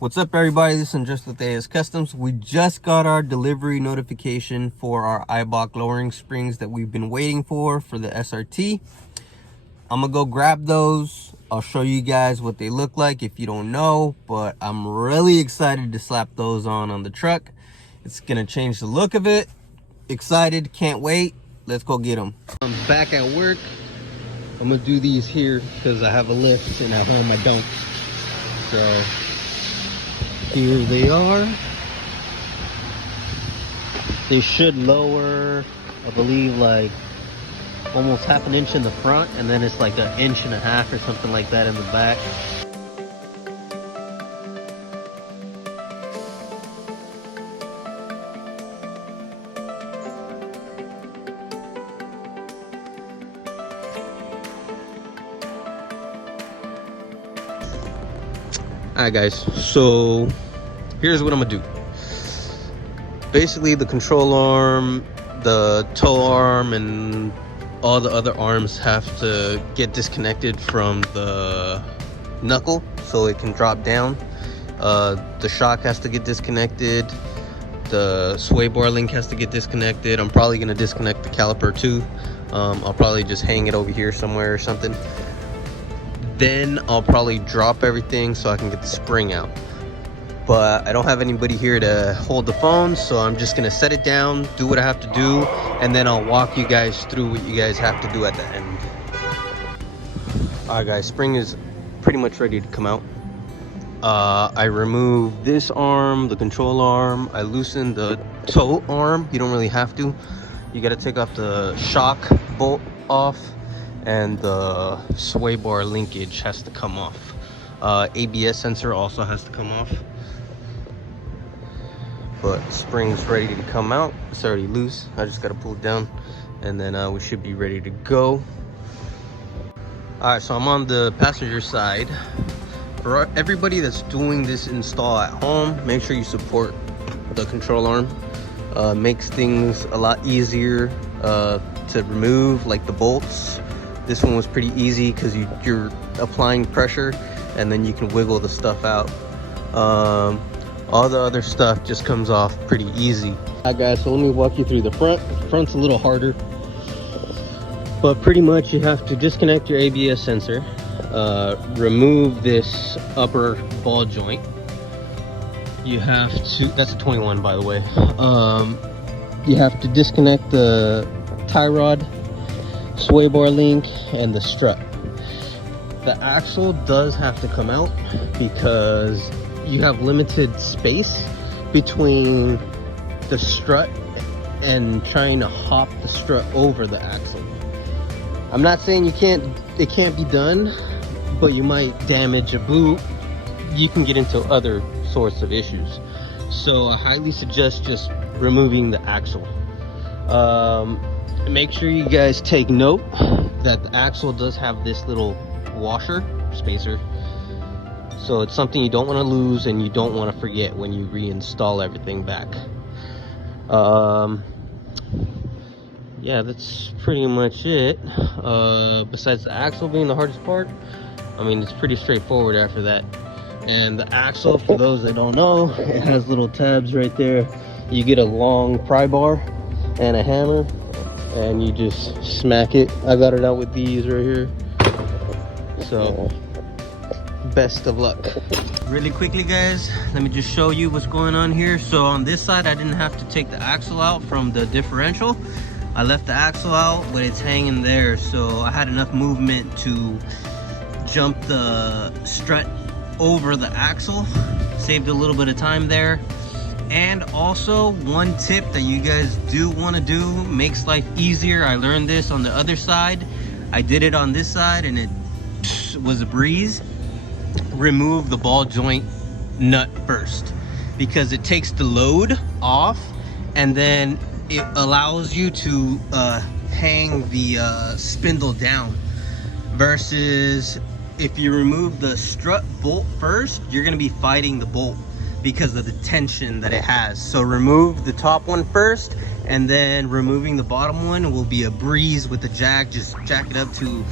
What's up, everybody? This is Just with AS Customs. We just got our delivery notification for our eibach lowering springs that we've been waiting for the SRT. I'm gonna go grab those. I'll show you guys what they look like if you don't know, but I'm really excited to slap those on the truck. It's gonna change the look of it. Excited, can't wait. Let's go get them. I'm back at work. I'm gonna do these here because I have a lift and at home I don't. So here they are. They should lower, I believe, like almost half an inch in the front, and then it's like an inch and a half or something like that in the back. Alright guys, so here's what I'm gonna do. Basically the control arm, the tow arm, and all the other arms have to get disconnected from the knuckle so it can drop down. The shock has to get disconnected. The sway bar link has to get disconnected. I'm probably gonna disconnect the caliper too. I'll probably just hang it over here somewhere or something. Then I'll probably drop everything so I can get the spring out. But I don't have anybody here to hold the phone, so I'm just gonna set it down, do what I have to do, and then I'll walk you guys through what you guys have to do at the end. Alright guys, spring is pretty much ready to come out. I removed this arm, the control arm. I loosened the tow arm. You don't really have to. You gotta take off the shock bolt off, and the sway bar linkage has to come off. ABS sensor also has to come off. But spring's ready to come out. It's already loose. I just gotta pull it down, and then we should be ready to go. All right, so I'm on the passenger side. For everybody that's doing this install at home, make sure you support the control arm. Makes things a lot easier to remove, like the bolts. This one was pretty easy because you're applying pressure and then you can wiggle the stuff out. All the other stuff just comes off pretty easy. Alright guys, so let me walk you through the front. The front's a little harder, but pretty much you have to disconnect your ABS sensor, remove this upper ball joint. You have to, that's a 21 by the way. You have to disconnect the tie rod, sway bar link, and the strut. The axle does have to come out because you have limited space between the strut and trying to hop the strut over the axle. I'm not saying it can't be done, but you might damage a boot. You can get into other sorts of issues. So I highly suggest just removing the axle. Make sure you guys take note that the axle does have this little washer spacer, so it's something you don't want to lose and you don't want to forget when you reinstall everything back. Yeah, that's pretty much it. Besides the axle being the hardest part, I mean, it's pretty straightforward after that. And the axle, for those that don't know, it has little tabs right there. You get a long pry bar and a hammer, and you just smack it. I got it out with these right here. So best of luck. Really quickly guys, let me just show you what's going on here. So on this side, I didn't have to take the axle out from the differential. I left the axle out, but it's hanging there, so I had enough movement to jump the strut over the axle. Saved a little bit of time there. And also, one tip that you guys do want to do, makes life easier. I learned this on the other side. I did it on this side and it was a breeze. Remove the ball joint nut first, because it takes the load off and then it allows you to hang the spindle down, versus if you remove the strut bolt first, you're going to be fighting the bolt because of the tension that it has. So remove the top one first, and then removing the bottom one will be a breeze with the jack. Just jack it up to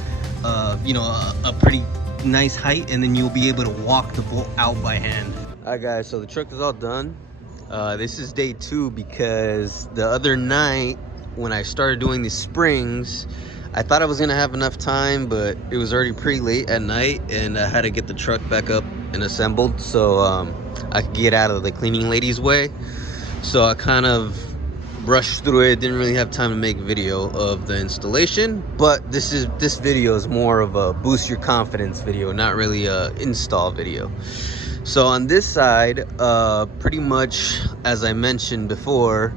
you know, a pretty nice height, and then you'll be able to walk the bolt out by hand. Alright guys, so the truck is all done. This is day 2 because the other night when I started doing these springs, I thought I was gonna have enough time, but it was already pretty late at night and I had to get the truck back up and assembled so I could get out of the cleaning lady's way. So I kind of rushed through it, didn't really have time to make a video of the installation, but this video is more of a boost your confidence video, not really a install video. So on this side, pretty much as I mentioned before,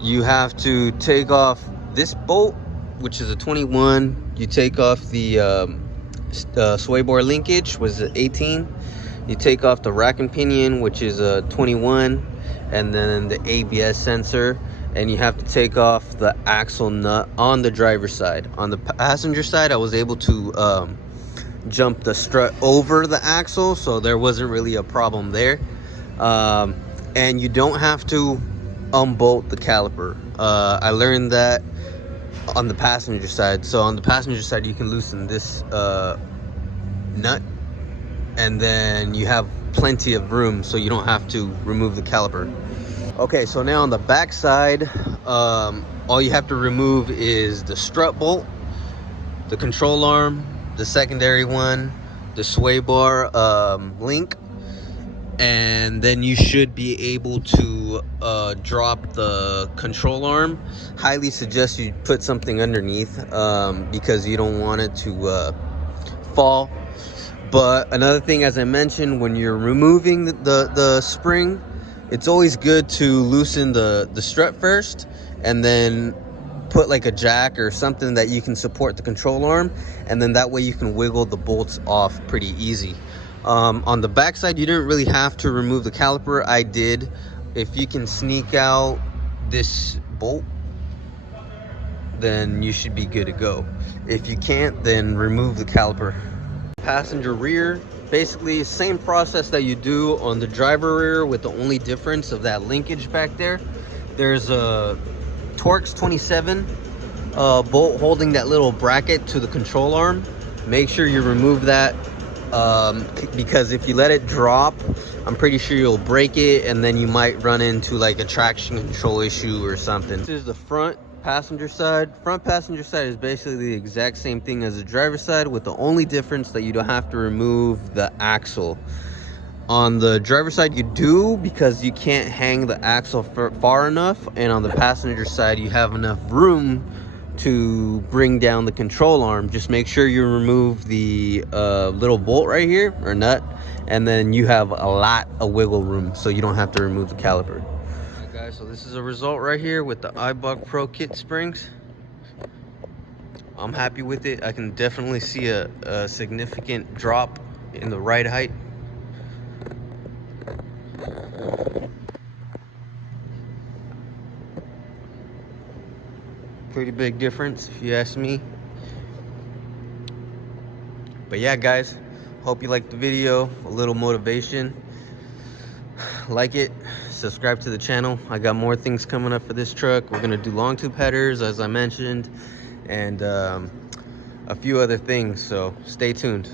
you have to take off this bolt, which is a 21. You take off the sway bar linkage, was 18. You take off the rack and pinion, which is a 21, and then the ABS sensor, and you have to take off the axle nut on the driver's side. On the passenger side, I was able to jump the strut over the axle, so there wasn't really a problem there. And you don't have to unbolt the caliper. I learned that on the passenger side. So on the passenger side, you can loosen this nut, and then you have plenty of room, so you don't have to remove the caliper. Okay, so now on the back side, all you have to remove is the strut bolt, the control arm, the secondary one, the sway bar link, and then you should be able to drop the control arm. Highly suggest you put something underneath because you don't want it to fall. But another thing, as I mentioned, when you're removing the spring, it's always good to loosen the strut first, and then put like a jack or something that you can support the control arm, and then that way you can wiggle the bolts off pretty easy. On the back side, you didn't really have to remove the caliper. I did. If you can sneak out this bolt, then you should be good to go. If you can't, then remove the caliper. Passenger rear, basically same process that you do on the driver rear, with the only difference of that linkage back there. There's a Torx 27 bolt holding that little bracket to the control arm. Make sure you remove that because if you let it drop, I'm pretty sure you'll break it, and then you might run into like a traction control issue or something. This is the front passenger side. Front passenger side is basically the exact same thing as the driver's side, with the only difference that you don't have to remove the axle. On the driver's side you do, because you can't hang the axle far enough, and on the passenger side you have enough room to bring down the control arm. Just make sure you remove the little bolt right here, or nut, and then you have a lot of wiggle room, so you don't have to remove the caliper. Alright guys, so this is a result right here with the eibach Pro Kit springs. I'm happy with it. I can definitely see a significant drop in the ride height. Pretty big difference if you ask me. But yeah guys, hope you liked the video. A little motivation. Like it, subscribe to the channel. I got more things coming up for this truck. We're gonna do long tube headers, as I mentioned, and a few other things, so stay tuned.